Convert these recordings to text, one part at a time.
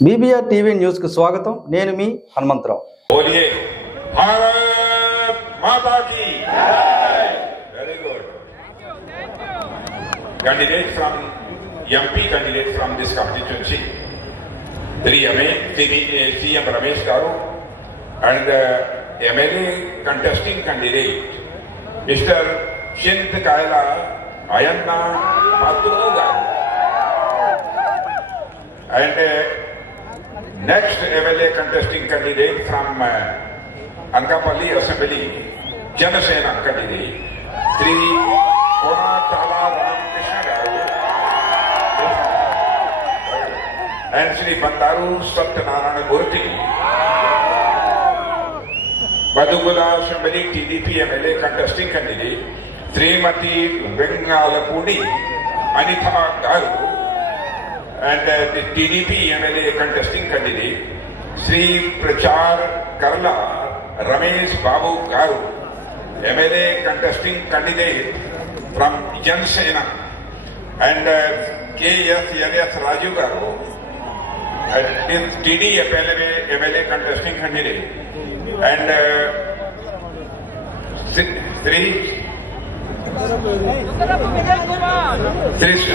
BBR TV news కు స్వాగతం. నేను మీ హనుమంతరావు. बोलिए भारत माता की जय. Very good. Candidate from MP, candidate from this constituency, CM Ramesh Garu, and MLA contesting candidate Mr. Shint Kaila Ayanna Patru Garu, and next MLA contesting candidate from Anakapalli Assembly, Janasena candidate, Sri Konatala Ramakrishna Garu, and Sri Bandaru Satyanarayana Murthy. Badugula Assembly TDP MLA contesting candidate, Srimati Vengalapudi Anitha Garu, and the TDP MLA contesting candidate, Sri Prachar Karla Ramesh Babu Garu, MLA contesting candidate from Jansena, and KSNS Raju Garu, and TDP MLA contesting candidate, and Sri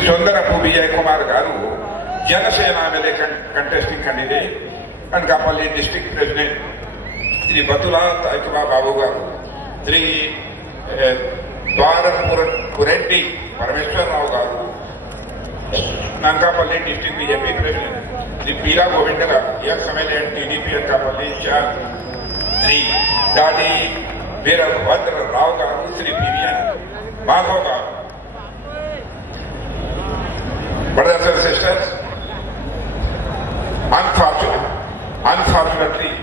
Sundarapu Vijay Kumar Garu, Janasena MLA contesting candidate, Anakapalli District President, Sri Batula Taikaba Babu Garu, Sri Dwarapureddy Parameshwar Rao Garu, Anakapalli District BJP President, Sri Pila Govinda Garu, ex-MLA and TDP Anakapalli Charge, Sri Dadi Veerabhadra Rao Garu, Sri PVN Madhav Garu. Brothers and sisters, unfortunately,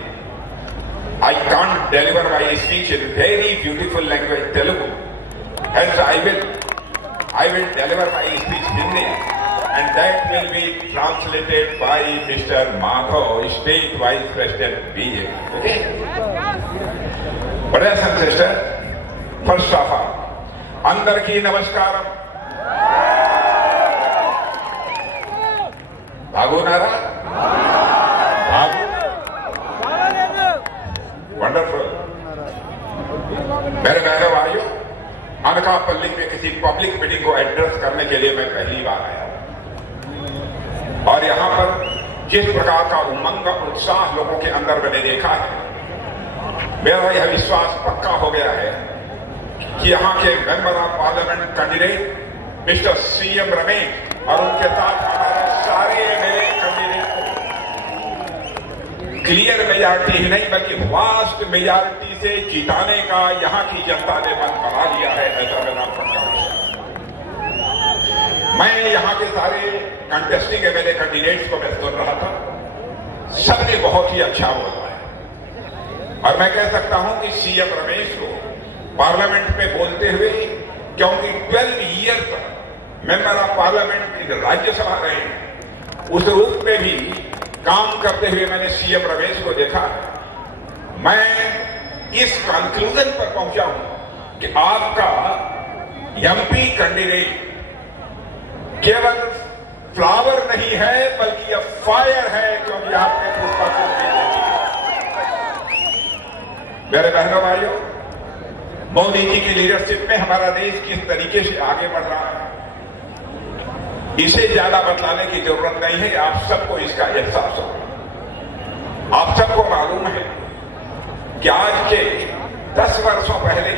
I can't deliver my speech in very beautiful language Telugu. Hence, I will deliver my speech Hindi, and that will be translated by Mr. Madhav, State Vice President BJP. Okay? Brothers and sisters, first of all, Andarki Namaskaram. Bhagunara? Bhagu? Wonderful. मेरे बहनों भाइयों, अनकापल्ली में किसी public meeting को address करने के लिए मैं पहली बार आया, और यहां पर जिस प्रकार का उमंग उत्साह लोगों के अंदर मैंने देखा है, मेरा यह विश्वास पक्का हो गया है कि यहाँ के member of parliament candidate mister CM Ramesh और उनके साथ हमारे सारे MLA कैंडिडेट को क्लियर मेजॉरिटी ही नहीं बल्कि वास्ट मेजॉरिटी से जिताने का यहाँ की जनता ने मन बना लिया है, ऐसा मेरा पक्का विश्वास। मैं यहाँ के सारे कंटेस्टिंग MLA कैंडिडेट्स को मैं सुन रहा था, सबने बहुत ही अच्छा बोला है, और मैं कह सकता हूं कि CM रमेश को पार्लियामेंट में बोलते हुए, क्योंकि 12 ईयर तक मेंबर ऑफ पार्लियामेंट राज्यसभा रहे हैं, उस रूप में भी काम करते हुए मैंने CM रमेश को देखा है। मैं इस कंक्लूजन पर पहुंचा हूं कि आपका MP कैंडिडेट केवल फ्लावर नहीं है बल्कि यह फायर है, क्योंकि आपने पुष्पा को भेजा है। मेरे बहनों भाइयों, मोदी जी की लीडरशिप में हमारा देश किस तरीके से आगे बढ़ रहा है, इसे ज्यादा बतलाने की जरूरत नहीं है, आप सबको इसका एहसास होगा। आप सबको मालूम है कि आज के 10 वर्षों पहले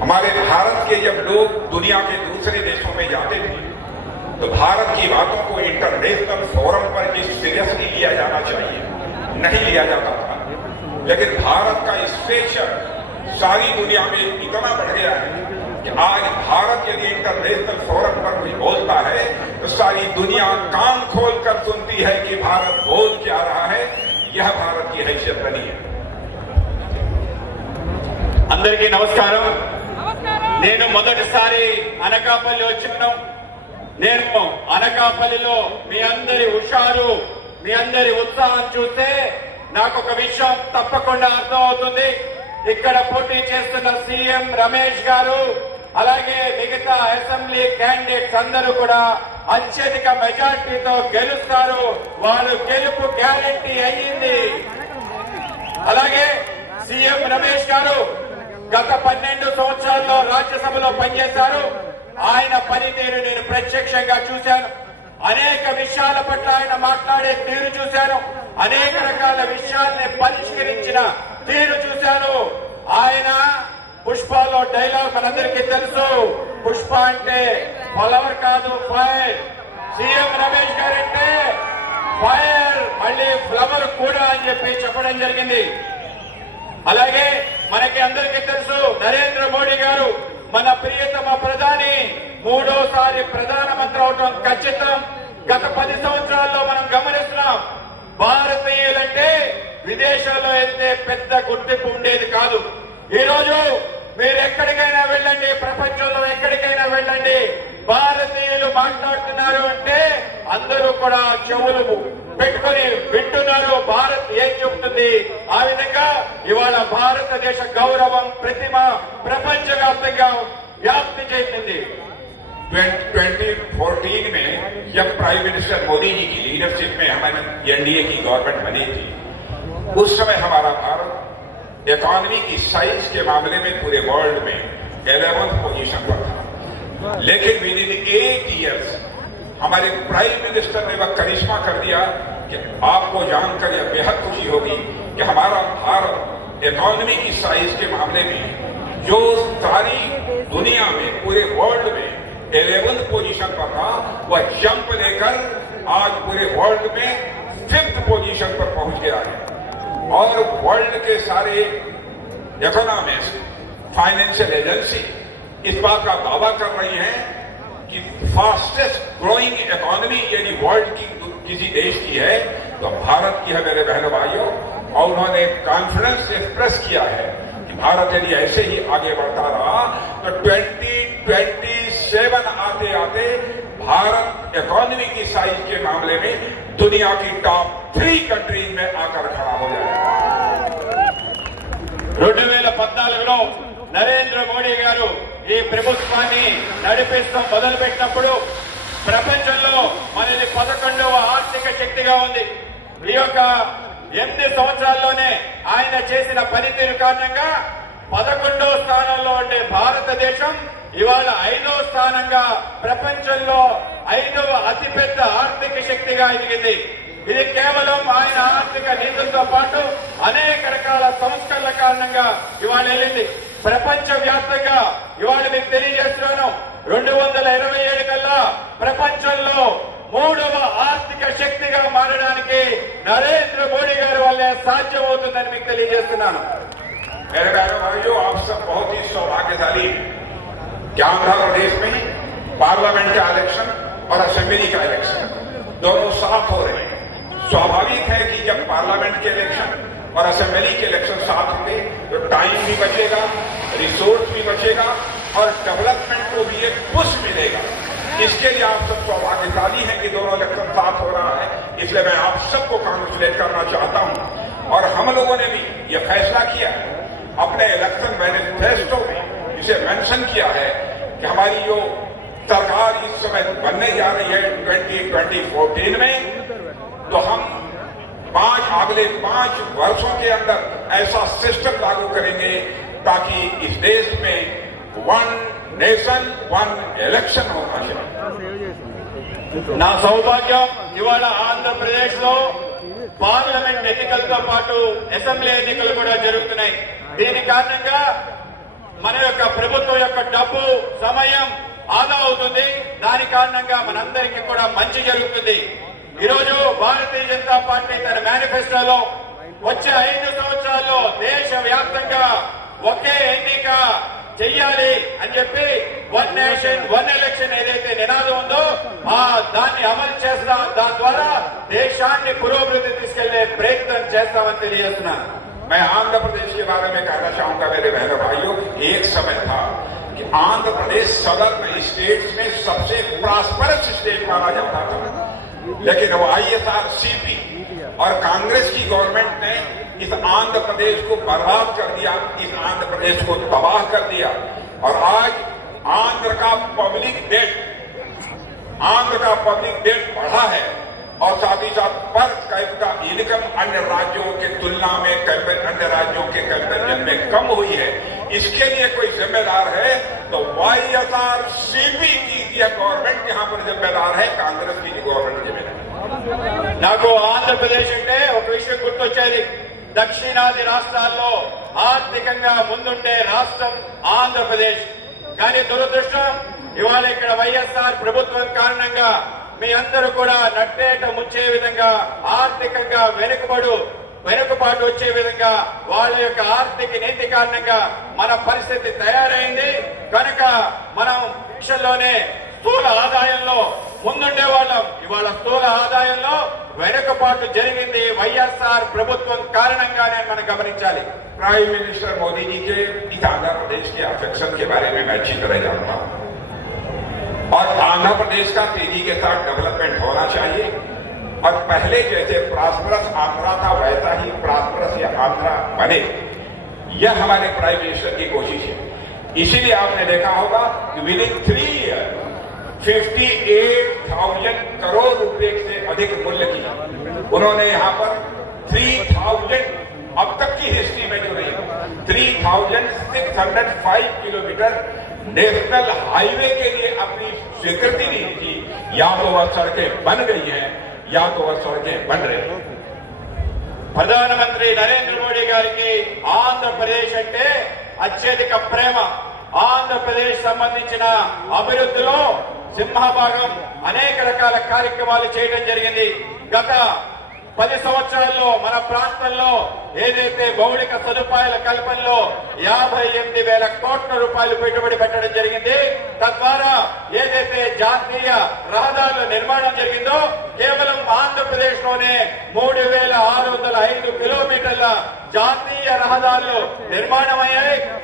हमारे भारत के जब लोग दुनिया के दूसरे देशों में जाते थे, तो भारत की बातों को इंटरनेशनल फोरम पर जिस सीरियसली लिया जाना चाहिए नहीं लिया जाता था, लेकिन भारत का स्टेचर सारी दुनिया में इतना बढ़ गया है कि आज भारत यदि इंटरनेशनल फोरम पर कोई बोलता है तो सारी दुनिया कान खोलकर सुनती है कि भारत बोल क्या रहा है। यह भारत की हैसियत बनी है। అందరికీ నమస్కారం. నేను మొదటిసారి అనకాపల్లి వచ్చాను. నేను అనకాపల్లిలో మీ అందరి హుషారు, మీ అందరి ఉత్సాహం చూస్తే నాకు ఒక విషయం తప్పకుండా అర్థం అవుతుంది. ఇక్కడ పోటీ చేస్తున్న CM రమేష్ గారు అలాగే మిగతా అసెంబ్లీ క్యాండిడేట్స్ అందరూ కూడా అత్యధిక మెజార్టీతో గెలుస్తారు. వాళ్ళు గెలుపు గ్యారెంటీ అయ్యింది. అలాగే సీఎం రమేష్ గారు గత 12 సంవత్సరాల్లో రాజ్యసభలో పనిచేశారు. ఆయన పనితీరు నేను ప్రత్యక్షంగా చూశాను. అనేక విషయాల పట్ల ఆయన మాట్లాడే తీరు చూశాను. అనేక రకాల విషయాల్ని పరిష్కరించిన తీరు చూశాను. ఆయన పుష్పలో డైలాగ్ మనందరికీ తెలుసు. పుష్ప అంటే ఫ్లవర్ కాదు, fire. CM Ramesh guarantee fire, మళ్ళీ ఫ్లవర్ కూడా అని చెప్పి చెప్పడం జరిగింది. అలాగే మనకి అందరికీ తెలుసు నరేంద్ర మోడీ గారు మన ప్రియతమ ప్రధాని, 3వ ప్రధానమంత్రి అవటం ఖచ్చితం. గత 10 సంవత్సరాల్లో మనం గమనిస్తున్నాం. భారతీయులంటే విదేశాల్లో వెళ్తే పెద్ద గుర్తింపు ఉండేది కాదు. ఈ రోజు మీరు ఎక్కడికైనా వెళ్ళండి, ప్రపంచంలో ఎక్కడికైనా వెళ్ళండి, భారతీయులు మాట్లాడుతున్నారు అంటే అందరూ కూడా చెవులు పెట్టుకుని వింటున్నారు భారత్ ఏం చెబుతుంది. ఆ విధంగా ఇవాళ భారతదేశ గౌరవం ప్రతిమ ప్రపంచవ్యాప్తంగా వ్యాప్తి చెందింది. 2014 में जब प्राइम मिनिस्टर मोदी जी की लीडरशिप में हमारी एनडीए की गवर्नमेंट बनी थी, उस समय हमारा भारत इकोनॉमी की साइज के मामले में पूरे वर्ल्ड में 11th पोजीशन पर था. लेकिन विद इन 8 इयर्स हमारे प्राइम मिनिस्टर ने वह करिश्मा कर दिया कि आपको जानकर यह बेहद खुशी होगी कि हमारा भारत इकोनॉमी की साइज के मामले में जो सारी दुनिया में पूरे वर्ल्ड में 11th पोजीशन पर था, वह जंप लेकर आज पूरे वर्ल्ड में 5th पोजीशन पर पहुंच गया है. और वर्ल्ड के सारे इकोनॉमिस्ट, फाइनेंशियल एजेंसी इस बात का दावा कर रही हैं कि फास्टेस्ट ग्रोइंग इकोनॉमी यदि वर्ल्ड की किसी देश की है तो भारत की है मेरे बहनों भाइयों. और उन्होंने कॉन्फिडेंस एक्सप्रेस किया है कि भारत यदि ऐसे ही आगे बढ़ता रहा तो 2027 आते आते भारत इकोनॉमी की साइज के मामले में दुनिया की टॉप 3 कंट्रीज में आकर खड़ा हो जाएगा. 2014లో నరేంద్ర మోడీ గారు ఈ ప్రభుత్వాన్ని నడిపిస్తాం మొదలుపెట్టినప్పుడు ప్రపంచంలో మనది 11వ ఆర్థిక శక్తిగా ఉంది. ఈ యొక్క 8 సంవత్సరాల్లోనే ఆయన చేసిన పనితీరు కారణంగా 11వ స్థానంలో ఉండే భారతదేశం ఇవాళ 5వ స్థానంగా ప్రపంచంలో 5వ అతిపెద్ద ఆర్థిక శక్తిగా ఎదిగింది. ఇది కేవలం ఆయన ఆర్థిక నీతులతో పాటు అనేక రకాల సంస్కరణల కారణంగా ఇవాళ వెళ్ళింది. ప్రపంచ వ్యాప్తంగా ఇవాళ మీకు తెలియజేస్తున్నాను, 2027 కల్లా ప్రపంచంలో 3వ ఆర్థిక శక్తిగా మారడానికి నరేంద్ర మోడీ గారి వల్లే సాధ్యమవుతుందని మీకు తెలియజేస్తున్నాను. मेरे बहनों भाइयों, आप सब बहुत ही सौभाग्यशाली हैं कि आंध्र प्रदेश में पार्लियामेंट का इलेक्शन और असेंबली का इलेक्शन दोनों साथ हो रहे हैं. स्वाभाविक है कि जब पार्लियामेंट के इलेक्शन और असेंबली के इलेक्शन साथ होंगे तो टाइम भी बचेगा, रिसोर्स भी बचेगा और डेवलपमेंट को भी एक पुश मिलेगा. इसके लिए आप सब सौभाग्यशाली हैं कि दोनों इलेक्शन साथ हो रहा है. इसलिए मैं आप सबको कांग्रेचुलेट करना चाहता हूं. और हम लोगों ने भी यह फैसला किया है अपने इलेक्शन मैनिफेस्टो में, इसे मेंशन किया है कि हमारी जो सरकार इस समय बनने जा रही है 2014 में, तो हम अगले 5 वर्षों के अंदर ऐसा सिस्टम लागू करेंगे ताकि इस देश में 1 नेशन 1 इलेक्शन होना चाहिए. నా సౌభాగ్యం ఇవాళ ఆంధ్రప్రదేశ్ లో పార్లమెంట్ ఎన్నికలతో పాటు అసెంబ్లీ ఎన్నికలు కూడా జరుగుతున్నాయి. దీని కారణంగా మన యొక్క ప్రభుత్వం యొక్క డబ్బు, సమయం ఆదా అవుతుంది. దాని కారణంగా మనందరికీ కూడా మంచి జరుగుతుంది. ఈరోజు భారతీయ జనతా పార్టీ తన మేనిఫెస్టోలో వచ్చే 5 సంవత్సరాల్లో దేశ వ్యాప్తంగా ఒకే ఎన్నిక చెయ్యాలి అని చెప్పి 1 నేషన్ 1 ఎలక్షన్ ఏదైతే నినాదం ఉందో దాన్ని అమలు చేస్తాం. దాని ద్వారా దేశాన్ని పురోభివృద్ధి తీసుకెళ్లే ప్రయత్నం చేస్తామని తెలియజేస్తున్నాను. मैं आंध्र प्रदेश के बारे में कहना चाहूंगा मेरे बहनों भाइयों, एक समय था कि आंध्र प्रदेश सदर्न स्टेट्स में सबसे प्रॉस्परस स्टेट माना जाता था. लेकिन वो ISRCP और कांग्रेस की गवर्नमेंट ने इस आंध्र प्रदेश को बर्बाद कर दिया, इस आंध्र प्रदेश को तबाह कर दिया. और आज आंध्र का पब्लिक डेट, आंध्र का का पब्लिक डेट बढ़ा है और साथ ही साथ पर कैपिटा इनकम अन्य राज्यों के तुलना में अन्य राज्यों के कंपेरिजन में कम हुई है, इसके लिए कोई जिम्मेदार है तो YSRCP की यह गवर्नमेंट यहां पर जिम्मेदार है, कांग्रेस की गवर्नमेंट जिम्मेदार। నాకు ఆంధ్రప్రదేశ్ అంటే ఒక విషయం గుర్తొచ్చేది. దక్షిణాది రాష్ట్రాల్లో ఆర్థికంగా ముందుండే రాష్ట్రం ఆంధ్రప్రదేశ్. కానీ దురదృష్టం ఇవాళ ఇక్కడ వైఎస్ఆర్ ప్రభుత్వం కారణంగా మీ అందరూ కూడా నట్టేట ముంచే విధంగా ఆర్థికంగా వెనుకబాటు వచ్చే విధంగా వాళ్ళ యొక్క ఆర్థిక నీతి కారణంగా మన పరిస్థితి తయారైంది. కనుక మనం దేశంలోనే స్థూల ఆదాయంలో ముందుండే వాళ్ళం, ఇవాళ స్థూల ఆదాయంలో వెనుకబాటు జరిగింది వైఎస్ఆర్ ప్రభుత్వం కారణంగానే మనం గమనించాలి. प्राइम मिनिस्टर मोदी जी के इस आंध्र प्रदेश के अफेक्शन के बारे में मैं अच्छी तरह जानता हूं और आंध्र प्रदेश का तेजी के साथ डेवलपमेंट होना चाहिए और पहले जैसे प्रॉस्परस आंध्रा था वैसा ही प्रॉस्परस या आंध्रा बने, यह हमारे प्राइम मिनिस्टर की कोशिश है. इसीलिए आपने देखा होगा कि विद इन 3 ईयर 58,000 करोड़ रुपए से अधिक मूल्य की उन्होंने यहां पर 3,000 अब तक की हिस्ट्री में जो रही 3,605 किलोमीटर नेशनल हाईवे के लिए अपनी स्वीकृति दी थी. या तो वह सड़कें बन गई हैं या तो वह सड़कें बन रही हैं. ప్రధానమంత్రి నరేంద్ర మోడీ గారికి ఆంధ్రప్రదేశ్ అంటే అత్యధిక ప్రేమ. ఆంధ్రప్రదేశ్ సంబంధించిన అభివృద్ధిలో సింహభాగం అనేక రకాల కార్యక్రమాలు చేయడం జరిగింది. గత 10 సంవత్సరాల్లో మన ప్రాంతంలో ఏదైతే మౌలిక సదుపాయాల కల్పనలో 58,000 కోట్ల రూపాయలు పెట్టుబడి పెట్టడం జరిగింది. తద్వారా ఏదైతే జాతీయ రహదారుల నిర్మాణం జరిగిందో కేవలం ఆంధ్రప్రదేశ్ లోనే 3,605 కిలోమీటర్ల జాతీయ రహదారులు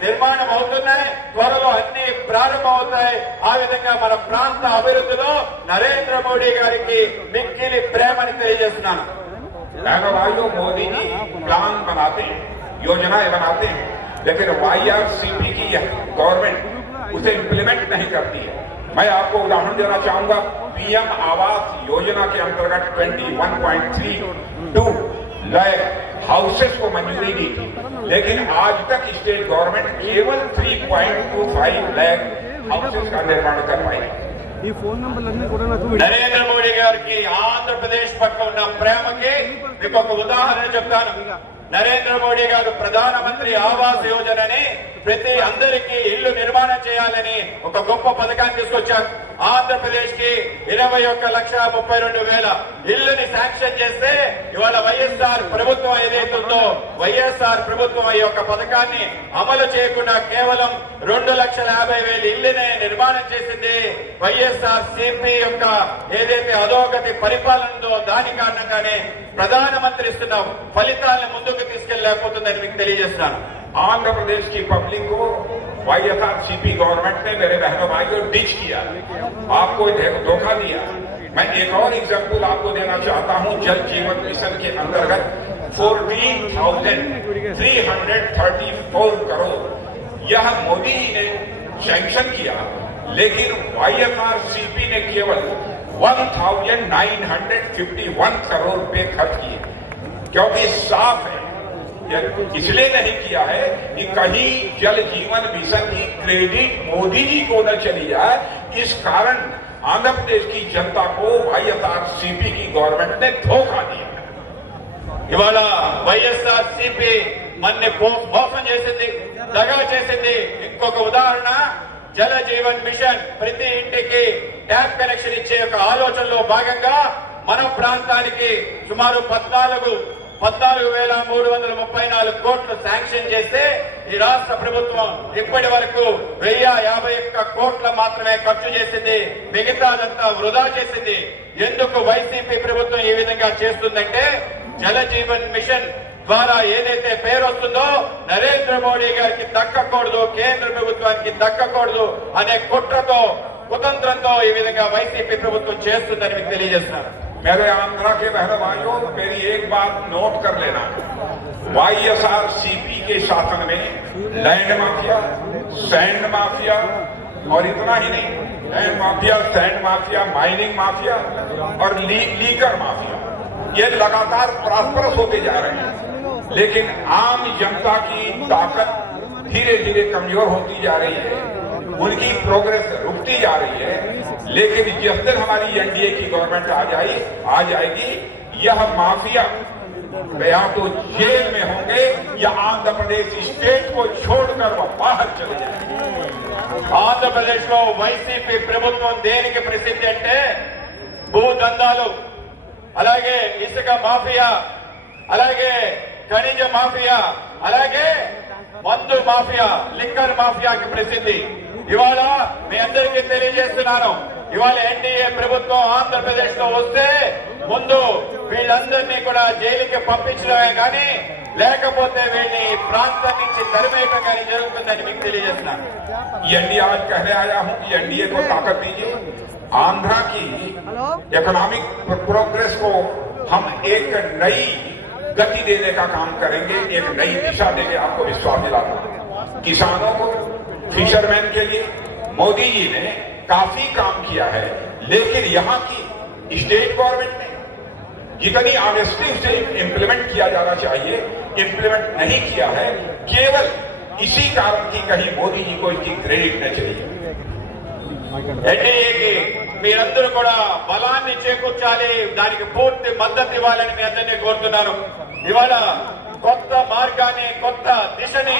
నిర్మాణం అవుతున్నాయి. త్వరలో అన్ని ప్రారంభమవుతాయి. ఆ విధంగా మన ప్రాంత అభివృద్ధిలో నరేంద్ర మోడీ గారికి మిక్కిలి ప్రేమని తెలియజేస్తున్నాను. भाइयों, मोदी जी प्लान बनाते हैं, योजनाएं बनाते हैं, लेकिन YSRCP की यह गवर्नमेंट उसे इम्प्लीमेंट नहीं करती है. मैं आपको उदाहरण देना चाहूंगा. PM आवास योजना के अंतर्गत 21.32 लाख हाउसेस को मंजूरी दी थी, लेकिन आज तक स्टेट गवर्नमेंट केवल 3.25 लाख हाउसेस का निर्माण कर पाई. నరేంద్ర మోడీ గారికి ఆంధ్రప్రదేశ్ పట్ల ఉన్న ప్రేమకి మీకు ఒక ఉదాహరణ చెప్తాను. నరేంద్ర మోడీ గారు ప్రధానమంత్రి ఆవాస్ యోజనని ప్రతి అందరికీ ఇల్లు నిర్మాణం చేయాలని ఒక గొప్ప పథకాన్ని తీసుకొచ్చారు. ఆంధ్రప్రదేశ్ కి 21,32,000 ఇల్లుని శాంక్షన్ చేస్తే ఇవాళ వైఎస్ఆర్ ప్రభుత్వం ఏదైతుందో వైఎస్ఆర్ ప్రభుత్వం ఈ యొక్క పథకాన్ని అమలు చేయకుండా కేవలం 2,50,000 ఇల్లునే నిర్మాణం చేసింది. YSRCP యొక్క ఏదైతే అధోగతి పరిపాలన ఉందో దాని కారణంగానే ప్రధానమంత్రి ఇస్తున్న ఫలితాలను ముందుకు తీసుకెళ్లలేకపోతుందని మీకు తెలియజేస్తున్నాను. आंध्र प्रदेश की पब्लिक को YSRCP गवर्नमेंट ने मेरे बहनों भाइयों डिच किया, आपको धोखा दिया. मैं एक और एग्जाम्पल आपको देना चाहता हूं. जल जीवन मिशन के अंतर्गत 14,334 करोड़ यह मोदी जी ने सैंक्शन किया, लेकिन YSRCP ने केवल 1,951 करोड़ रुपए खर्च किए. क्योंकि साफ है, इसलिए नहीं किया है कि कहीं जल जीवन मिशन की क्रेडिट मोदी जी को न चली जाए. इस कारण आंध्र प्रदेश की जनता को YSRCP की गवर्नमेंट ने धोखा दिया. ఇవాళ వైఎస్ఆర్సీపీ మన్ని మోసం చేసింది, దగా చేసింది. ఇంకొక ఉదాహరణ, జల జీవన్ మిషన్ ప్రతి ఇంటికి ట్యాప్ కనెక్షన్ ఇచ్చే ఒక ఆలోచనలో భాగంగా మన ప్రాంతానికి సుమారు 14,334 కోట్లు శాంక్షన్ చేస్తే ఈ రాష్ట్ర ప్రభుత్వం ఇప్పటి వరకు 1,051 కోట్ల మాత్రమే ఖర్చు చేసింది. మిగతాదంతా వృధా చేసింది. ఎందుకు వైసీపీ ప్రభుత్వం ఈ విధంగా చేస్తుందంటే జల జీవన్ మిషన్ ద్వారా ఏదైతే పేరు వస్తుందో నరేంద్ర మోడీ గారికి దక్కకూడదు, కేంద్ర ప్రభుత్వానికి దక్కకూడదు అనే కుట్రతో కుతంత్రంతో ఈ విధంగా వైసీపీ ప్రభుత్వం చేస్తుందని మీకు తెలియజేస్తున్నారు. मेरे आंध्रा के बहनों भाइयों, मेरी एक बात नोट कर लेना. YSRCP के शासन में लैंड माफिया, सैंड माफिया और इतना ही नहीं, land mafia, sand mafia, mining mafia और लीकर माफिया, ये लगातार प्रॉस्परस होते जा रहे हैं, लेकिन आम जनता की ताकत धीरे धीरे कमजोर होती जा रही है, उनकी प्रोग्रेस रुकती जा रही है। लेकिन जिस दिन हमारी एनडीए की गवर्नमेंट आ जाएगी, यह माफिया या तो जेल में होंगे या आंध्र प्रदेश स्टेट को छोड़कर वो बाहर चले जाएंगे। ఆంధ్రప్రదేశ్ లో వైసీపీ ప్రభుత్వం దేనికి ప్రసిద్ధి అంటే భూదందాలు, అలాగే ఇసుక మాఫియా, అలాగే ఖనిజ మాఫియా, అలాగే మందు మాఫియా, లిక్కర్ మాఫియాకి ప్రసిద్ధి. ఇవాళ మీ అందరికీ తెలియజేస్తున్నాను, ఇవాళ ఎన్డీఏ ప్రభుత్వం ఆంధ్రప్రదేశ్ లో వస్తే ముందు వీళ్ళందరినీ కూడా జైలుకి పంపించడమే కానీ లేకపోతే వీళ్ళని ప్రాంతం నుంచి తరిమేయటం కానీ జరుగుతుందని మీకు తెలియజేస్తున్నాను. एनडीए आज कहने आया हूं कि एनडीए को ताकत दीजिए, आंध्रा की इकोनॉमिक प्रोग्रेस को हम एक नई गति देने का काम करेंगे, एक नई दिशा देंगे, आपको विश्वास दिलाता हूं. किसानों को, फिशरमैन के लिए मोदी जी ने काफी काम किया है, लेकिन यहां की स्टेट गवर्नमेंट ने जितनी ऑनेस्टी से इंप्लीमेंट किया जाना चाहिए इंप्लीमेंट नहीं किया है. केवल इसी कारण की कहीं मोदी जी को इसकी क्रेडिट न चाहिए. ఎన్డీఏకి మీరందరూ కూడా బలాన్ని చేకూర్చాలి, దానికి పూర్తి మద్దతు ఇవ్వాలని మీ అందరినీ కోరుతున్నాను. ఇవాళ కొత్త మార్గాన్ని, కొత్త దిశని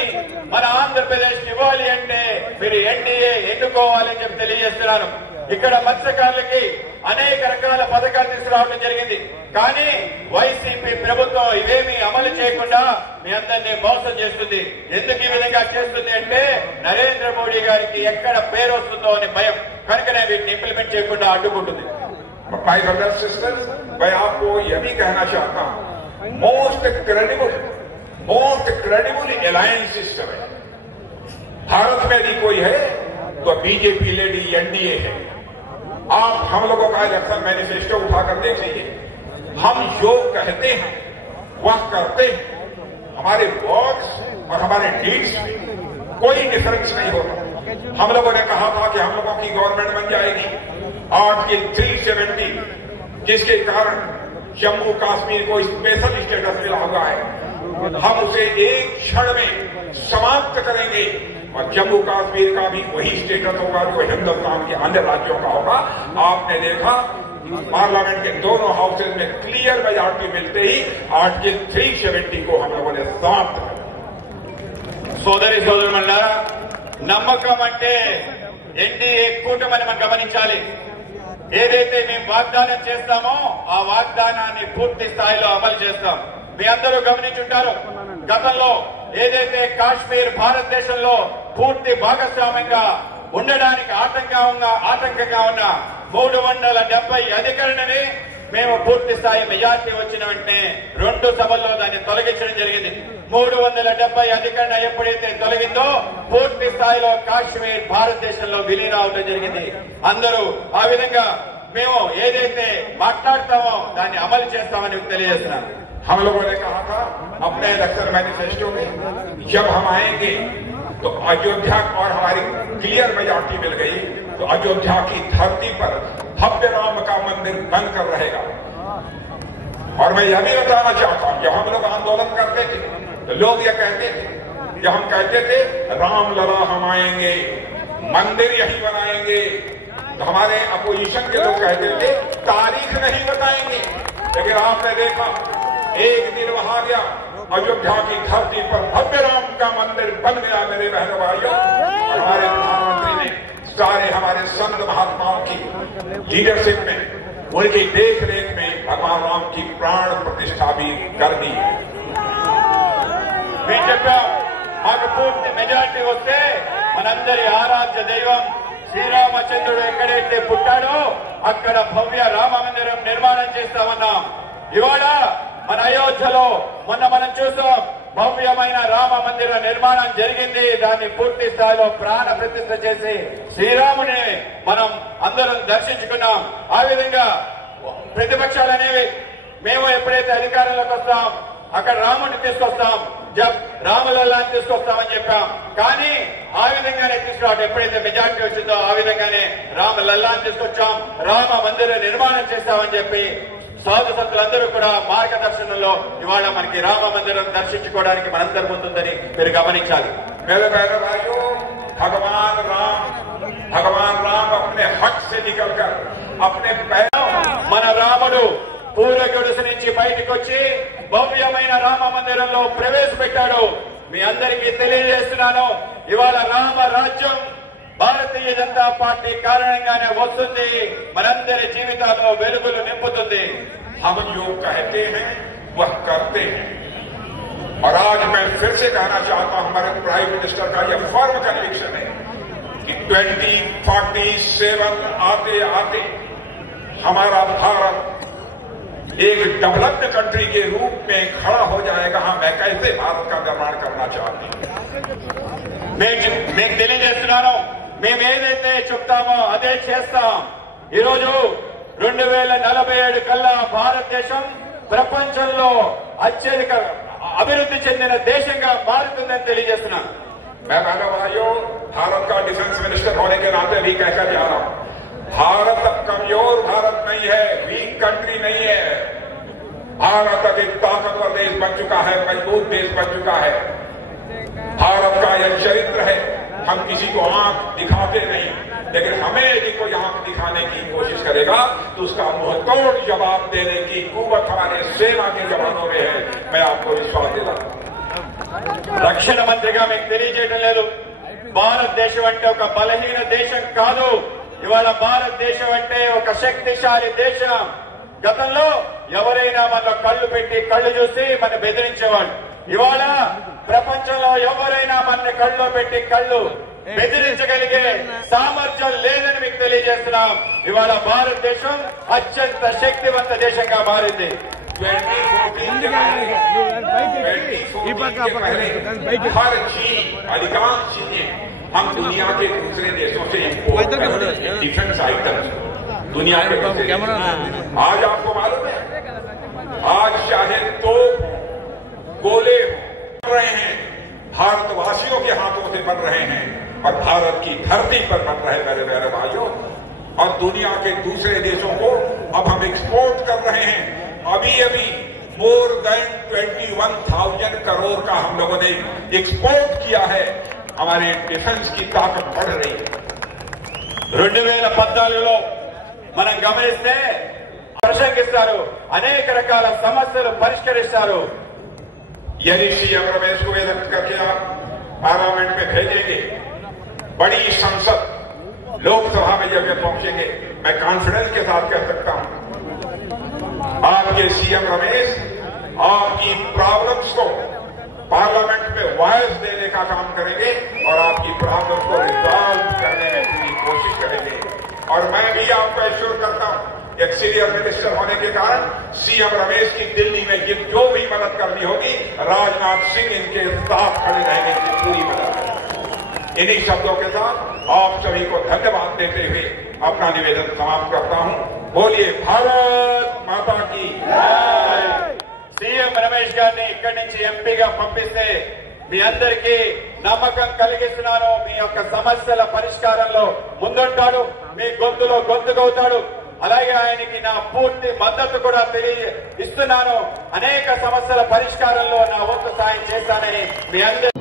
మన ఆంధ్రప్రదేశ్ ఇవ్వాలి అంటే మీరు ఎన్డీఏ ఎన్నుకోవాలని చెప్పి తెలియజేస్తున్నాను. ఇక్కడ మత్స్యకారులకి అనేక రకాల పథకాలు తీసుకురావడం జరిగింది, కానీ వైసీపీ ప్రభుత్వం ఇవేమీ అమలు చేయకుండా మీ అందరినీ మోసం చేస్తుంది. ఎందుకు ఈ విధంగా చేస్తుంది అంటే నరేంద్ర మోడీ గారికి ఎక్కడ పేరు వస్తుందో అని భయం, కనుకనే వీటిని ఇంప్లిమెంట్ చేయకుండా అడ్డుకుంటుంది. माय ब्रदर्स सिस्टर्स, मैं आपको यह भी कहना चाहता हूं, मोस्ट क्रेडिबल अलायंस सिस्टम है भारत में यदि कोई है तो बीजेपी लेडी एनडीए है. आप हम लोगों का इलेक्शन मैनिफेस्टो उठाकर देख लीजिए, हम जो कहते हैं वह करते हैं. हमारे वर्ड्स और हमारे डीड्स में कोई डिफरेंस नहीं होता. हम लोगों ने कहा था कि हम लोगों की गवर्नमेंट बन जाएगी, आर्टिकल 370 जिसके कारण जम्मू कश्मीर को स्पेशल स्टेटस मिला हुआ है, हम उसे एक क्षण में समाप्त करेंगे और जम्मू कश्मीर का भी वही स्टेटस होगा जो हिंदुस्तान के अन्य राज्यों का होगा. आपने देखा पार्लियामेंट के दोनों हाउसेज में क्लियर मेजॉरिटी मिलते ही आर्टिकल 370 को हम लोगों ने समाप्त कर. సోదరి సోదరులారా, నమ్మకం అంటే ఎన్డీఏ కూటమిని మనం గమనించాలి. ఏదైతే మేము వాగ్దానం చేస్తామో ఆ వాగ్దానాన్ని పూర్తి స్థాయిలో అమలు చేస్తాం. మీ అందరూ గమనించుంటారు, గతంలో ఏదైతే కాశ్మీర్ భారతదేశంలో పూర్తి భాగస్వామ్యంగా ఉండడానికి ఆటంకంగా ఉన్న 370 అధికరణని మేము పూర్తి స్థాయి మెజార్టీ వచ్చిన వెంటనే 2 సభల్లో దాన్ని తొలగించడం జరిగింది. 370 అధికరణ ఎప్పుడైతే తొలగిందో పూర్తి స్థాయిలో కాశ్మీర్ భారతదేశంలో విలీనం అవడం జరిగింది. అందరూ ఆ విధంగా మేము ఏదైతే మాట్లాడతామో దాన్ని అమలు చేస్తామని తెలియజేస్తున్నాను. हम लोगों ने कहा था अपने इलेक्शन मैनिफेस्टो में, जब हम आएंगे तो अयोध्या और हमारी क्लियर मेजॉरिटी मिल गई तो अयोध्या की धरती पर भव्य राम का मंदिर बनकर रहेगा. और मैं यह भी बताना चाहता हूं, जब हम लोग आंदोलन करते थे तो लोग यह कहते थे, जब हम कहते थे राम लला हम आएंगे, मंदिर यही बनाएंगे, तो हमारे अपोजिशन के लोग कहते थे तारीख नहीं बताएंगे. लेकिन आपने देखा एक दिन वहां गया, अयोध्या की धरती पर भव्य राम का मंदिर बन गया. मेरे बहनों भाइयों, हमारे प्रधानमंत्री ने सारे हमारे संत महात्माओं की लीडरशिप में, उनकी देख रेख में भगवान राम की प्राण प्रतिष्ठा भी कर दी. మేము చెప్పాం, మాకు పూర్తి మెజార్టీ వస్తే మనందరి ఆరాధ్య దైవం శ్రీరామచంద్రుడు ఎక్కడైతే పుట్టాడో అక్కడ భవ్య రామ మందిరం నిర్మాణం చేస్తామన్నాం. ఇవాళ మన అయోధ్యలో మొన్న మనం చూసాం, భవ్యమైన రామ మందిర నిర్మాణం జరిగింది. దాన్ని పూర్తి స్థాయిలో ప్రాణ ప్రతిష్ఠ చేసి శ్రీరాముని మనం అందరం దర్శించుకున్నాం. ఆ విధంగా ప్రతిపక్షాలు అనేవి మేము ఎప్పుడైతే అధికారంలోకి వస్తాం అక్కడ రాముడిని తీసుకొస్తాం, జబ్ రామలల్లాని తీసుకొస్తామని చెప్పాం. కానీ ఆ విధంగానే తీసుకురావడం, ఎప్పుడైతే మెజార్టీ వచ్చిందో ఆ విధంగానే రామలల్లాని తీసుకొచ్చాం. రామ మందిర నిర్మాణం చేస్తామని చెప్పి సాధు సంతులందరూ కూడా మార్గదర్శనంలో ఇవాళ మనకి రామ మందిరం దర్శించుకోవడానికి మనందరి ముందుందని మీరు గమనించాలి. मेरे बहनों भाइयों, भगवान राम अपने हक से निकलकर अपने पैरों మన రాముడు పూర్వ గుడిసె నుంచి బయటకు వచ్చి భవ్యమైన రామ మందిరంలో ప్రవేశపెట్టాడు. మీ అందరికీ తెలియజేస్తున్నాను, ఇవాళ రామ రాజ్యం భారతీయ జనతా పార్టీ కారణంగానే వస్తుంది, మనందరి జీవితాల్లో వెలుగులు నింపుతుంది. हम जो कहते हैं वह करते हैं। और आज मैं फिर से कहना चाहता हूं, हमारे प्राइम मिनिस्टर का यह फर्म कन्विक्शन है कि 2047 आते आते हमारा भारत एक डेवलप्ड कंट्री के रूप में खड़ा हो जाएगा। मैं कैसे भारत का निर्माण करना चाहती हूं, మీకు తెలియజేస్తున్నాను, మేము ఏదైతే చెప్తామో అదే చేస్తాం. ఈరోజు 2047 కల్లా భారతదేశం ప్రపంచంలో అత్యధిక అభివృద్ధి చెందిన దేశంగా మారుతుందని తెలియజేస్తున్నాను. मैं बहनों भाइयों, भारत का डिफेंस मिनिस्टर होने के नाते भी कहकर जा रहा हूं, भारत अब कमजोर भारत नहीं है, वीक कंट्री नहीं है। भारत अब एक ताकतवर देश बन चुका है, मजबूत देश बन चुका है। भारत का यह चरित्र है, हम किसी को आंख दिखाते नहीं, लेकिन हमें यदि कोई आंख दिखाने की कोशिश करेगा तो उसका मुंहतोड़ जवाब देने की कुव्वत हमारे सेना के जवानों में है। मैं आपको विश्वास दिलाता हूं। రక్షణ మంత్రిగా మీకు తెలియజేయడం లేదు, భారతదేశం అంటే ఒక బలహీన దేశం కాదు. ఇవాళ భారతదేశం అంటే ఒక శక్తిశాలి దేశం. గతంలో ఎవరైనా మన కళ్ళు పెట్టి కళ్ళు చూసి మన బెదిరించేవాడు. ఇవాళ ప్రపంచంలో ఎవరైనా మన కళ్ళు పెట్టి కళ్ళు బెదిరించగలిగే సామర్థ్యం లేదని మీకు తెలియజేస్తున్నాం. ఇవాళ భారతదేశం అత్యంత శక్తివంత దేశంగా మారింది. 2014 के पहले हर चीज, अधिकांश चीजें हम दुनिया के दूसरे देशों से इंपोर्ट करते हैं, डिफेंस आइटम्स दुनिया के दूसरे। आज आपको मालूम है, आज चाहे तोप गोले बन रहे हैं, भारतवासियों के हाथों से बन रहे हैं और भारत की धरती पर बन रहे मेरे प्यारे भाइयों। और दुनिया के दूसरे देशों को अब हम एक्सपोर्ट कर रहे हैं। अभी मोर देन 21,000 करोड़ का हम लोगों ने एक्सपोर्ट किया है। हमारे डिफेंस की ताकत बढ़ रही है। 2014లో మనం గమనిస్తే ప్రసంగిస్తారు, అనేక రకాల సమస్యలు పరిష్కరిస్తారు. यदि सीएम रमेश को इलेक्ट करके आप पार्लियामेंट में भेजेंगे, बड़ी संसद लोकसभा में जब ये पहुंचेंगे, मैं कॉन्फिडेंस के साथ कह सकता हूं, आपके सीएम रमेश आपकी प्रॉब्लम्स को पार्लियामेंट में वॉइस देने का काम करेंगे और आपकी प्रॉब्लम को रिजॉल्व करने में पूरी कोशिश करेंगे। और मैं भी आपको एश्योर करता हूं, एक सीनियर मिनिस्टर होने के कारण सीएम रमेश की दिल्ली में जो भी मदद करनी होगी, राजनाथ सिंह इनके साथ खड़े रहेंगे, इनकी पूरी मदद करेंगे। इन्हीं शब्दों के साथ आप सभी को धन्यवाद देते हुए अपना निवेदन समाप्त करता हूं। बोलिए भारत माता की जय। సీఎం రమేష్ గారిని ఇక్కడి నుంచి ఎంపీగా పంపిస్తే మీ అందరికీ నమ్మకం కలిగిస్తున్నాను, మీ యొక్క సమస్యల పరిష్కారంలో ముందుంటాడు, మీ గొంతులో గొంతుకవుతాడు. అలాగే ఆయనకి నా పూర్తి మద్దతు కూడా ఇస్తున్నాను. అనేక సమస్యల పరిష్కారంలో నా వంతు సాయం చేస్తానని మీ అందరి